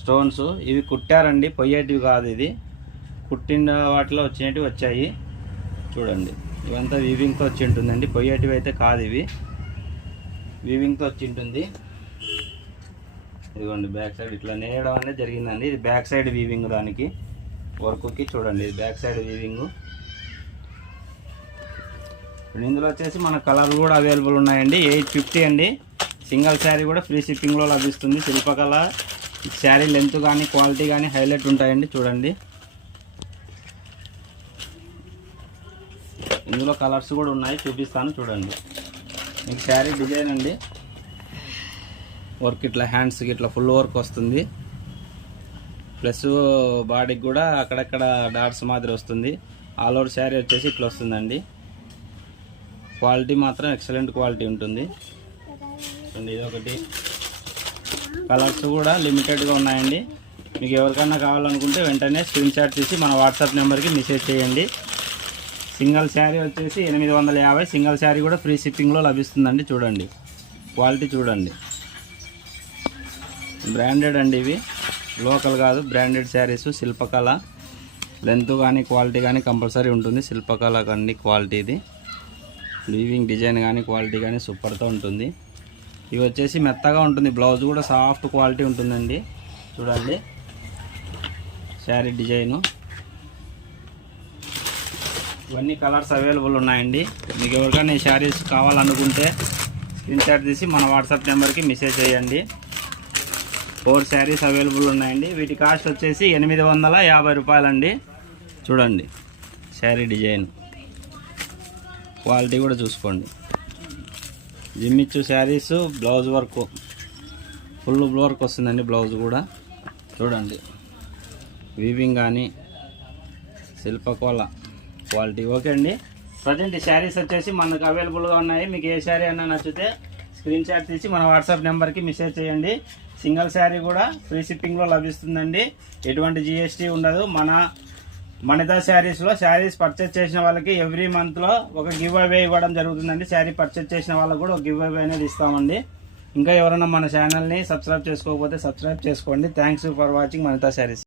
Stones ఇవి కుట్టారండి, పొయ్యేటివి కాదు. ఇది కుట్టిన వాటిలో వచ్చినవి వచ్చాయి చూడండి. ఇవంతా వీవింగ్తో వచ్చి ఉంటుందండి, పొయ్యేటివి అయితే కాదు. ఇవి వీవింగ్తో వచ్చి ఉంటుంది. ఇదిగోండి బ్యాక్ సైడ్ ఇట్లా నేయడం అనేది జరిగిందండి. ఇది బ్యాక్ సైడ్ వీవింగ్, దానికి వర్క్కి చూడండి. ఇది బ్యాక్ సైడ్ వీవింగ్. ఇందులో వచ్చేసి మన కలర్లు కూడా అవైలబుల్ ఉన్నాయండి. 850 అండి. సింగిల్ శారీ కూడా ఫ్రీ షిప్పింగ్లో లభిస్తుంది. శిల్పకళ శారీ లెంత్ కానీ క్వాలిటీ కానీ హైలైట్ ఉంటాయండి చూడండి. ఇందులో కలర్స్ కూడా ఉన్నాయి, చూపిస్తాను చూడండి. మీకు శారీ డిజైన్ అండి, వర్క్ ఇట్లా హ్యాండ్స్కి ఇట్లా ఫుల్ వర్క్ వస్తుంది. ప్లస్ బాడీకి కూడా అక్కడక్కడ డాట్స్ మాదిరి వస్తుంది. ఆల్ ఓవర్ శారీ వచ్చేసి ఇట్లా వస్తుందండి. క్వాలిటీ మాత్రం ఎక్సలెంట్ క్వాలిటీ ఉంటుంది. ఇది ఒకటి. కలర్స్ కూడా లిమిటెడ్గా ఉన్నాయండి. మీకు ఎవరికైనా కావాలనుకుంటే వెంటనే స్క్రీన్ షాట్ తీసి మన వాట్సాప్ నెంబర్కి మెసేజ్ చేయండి. సింగిల్ శారీ వచ్చేసి 850. సింగిల్ శారీ కూడా ఫ్రీ షిప్పింగ్లో లభిస్తుందండి చూడండి. క్వాలిటీ చూడండి. బ్రాండెడ్ అండి, ఇవి లోకల్ కాదు, బ్రాండెడ్ శారీస్. శిల్పకళ లెంత్ కానీ క్వాలిటీ కానీ కంపల్సరీ ఉంటుంది. శిల్పకళ కండి క్వాలిటీ. ఇది వీవింగ్ డిజైన్ కానీ క్వాలిటీ కానీ సూపర్తో ఉంటుంది. ఇవి వచ్చేసి మెత్తగా ఉంటుంది, బ్లౌజ్ కూడా సాఫ్ట్ క్వాలిటీ ఉంటుందండి చూడండి. శారీ డిజైను ఇవన్నీ కలర్స్ అవైలబుల్ ఉన్నాయండి. మీకు ఎవరికైనా ఈ శారీస్ కావాలనుకుంటే స్క్రీన్ షాట్ తీసి మన వాట్సాప్ నెంబర్కి మెసేజ్ చేయండి. 4 శారీస్ అవైలబుల్ ఉన్నాయండి. వీటి కాస్ట్ వచ్చేసి 850 రూపాయలండి చూడండి. శారీ డిజైన్ క్వాలిటీ కూడా చూసుకోండి. జిమ్మిచ్చు saris, blouse work full work వస్తుందండి. బ్లౌజ్ కూడా చూడండి. వీవింగ్ కానీ శిల్పకళ క్వాలిటీ ఓకే అండి. ప్రజెంట్ ఈ శారీస్ వచ్చేసి మనకు అవైలబుల్గా ఉన్నాయి. మీకు ఏ శారీ అన్నా నచ్చితే స్క్రీన్ షాట్ తీసి మన వాట్సాప్ నెంబర్కి మెసేజ్ చేయండి. సింగిల్ శారీ కూడా ఫ్రీ షిప్పింగ్లో లభిస్తుందండి. ఎటువంటి జిఎస్టీ ఉండదు. మన మణితా శారీస్లో శారీస్ పర్చేజ్ చేసిన వాళ్ళకి ఎవ్రీ మంత్లో ఒక గివ్ అవే ఇవ్వడం జరుగుతుందండి. శారీ పర్చేజ్ చేసిన వాళ్ళకి కూడా ఒక గివ్ అవే అనేది ఇస్తామండి. ఇంకా ఎవరైనా మన ఛానల్ని సబ్స్క్రైబ్ చేసుకోకపోతే సబ్స్క్రైబ్ చేసుకోండి. Thanks for watching మణితా saris.